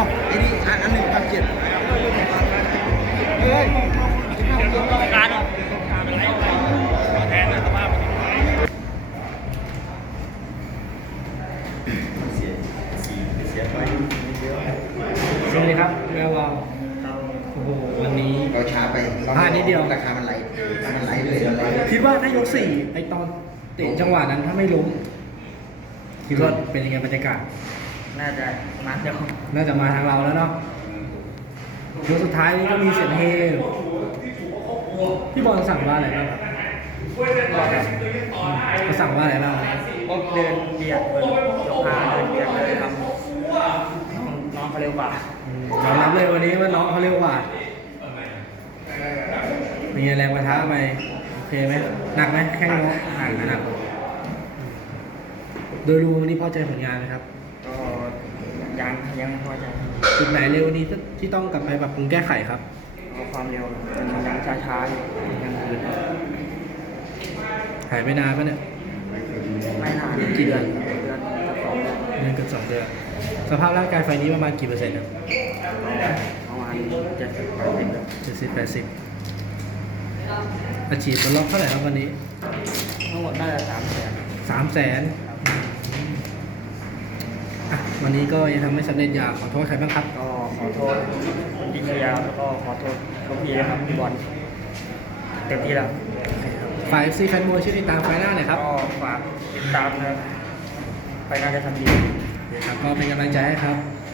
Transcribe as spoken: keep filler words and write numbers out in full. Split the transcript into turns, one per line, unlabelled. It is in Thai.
าไอ้นี่อันอันหนึ่งพันเจ็ดเฮ้ยการแทนนะสภาพ
สวัสดีครับแวววาวโอ้โหวันนี้
เราช้าไป
พลาดนิดเดียว
ราคามันไหลมันไหลเลยมันไหลเลย
คิดว่าถ้ายกสี่ไอตอนเตะจังหวะนั้นถ้าไม่ล้มคิดว่าเป็นยังไงบรรยากาศ
น่าจะมาเดี๋ยว
น่าจะมาทางเราแล้วเนาะยกสุดท้ายนี้ก็มีเสียงเฮพี่บอลสั่งว่าอะไรบ้างครับเขาสั่งว่าอะไรบ้าง
ก็เดินเบียดเลยยกพาเดินเบียดเลยทำน้องเขาเร็วกว่า
อืมยอมรับเลยวันนี้ว่าน้องเขาเร็วกว่ามีแรงประทะไปโอเคไหมหนักไหมแข้งน้องหนักหนักโดยรวมวันนี้พอใจผลงานไหมครับ
ก็ยังยังไม่พอใจ
จุดไหนเร็วนี้ที่ต้องกลับไปปรับปรุงแก้ไขครับ
เอาความเร็วมันยังช้าๆอยู่ยังอื่น
หายไปนานปะเนี่ย
ไม่นาน
กี่เดือน
เดือนกับสองเดือน
เดือนเกือบสองเดือนสภาพร่างกายไฟนี้ประมาณกี่เปอร์เซ็นต์ครับ
ประมาณเจ็ดสิบแปดสิบ
เจ็ดสิบแปดสิบอาชีพมันล็อกเท่าไหร่ครับวันนี้
ทั้งหมดน่าจะสามแสน
สามแสนอ่ะวันนี้ก็ยังทำไม่สำเร็จอยากขอโทษใครบ้างครับ
ก็ขอโทษคนยิงเรียาวแล้วก็ขอโทษทุกทีนะครับพี่บอลเต็มที่แล้ว
ฝ่ายเอฟซีแฟนมวยช่วยติดตามไฟหน้าหน่อยครับ
ก็ฝากติดตามนะครับไปน่าจะทำดี
เดี๋ยวครับก็เป็นกำลังใจให้ครับ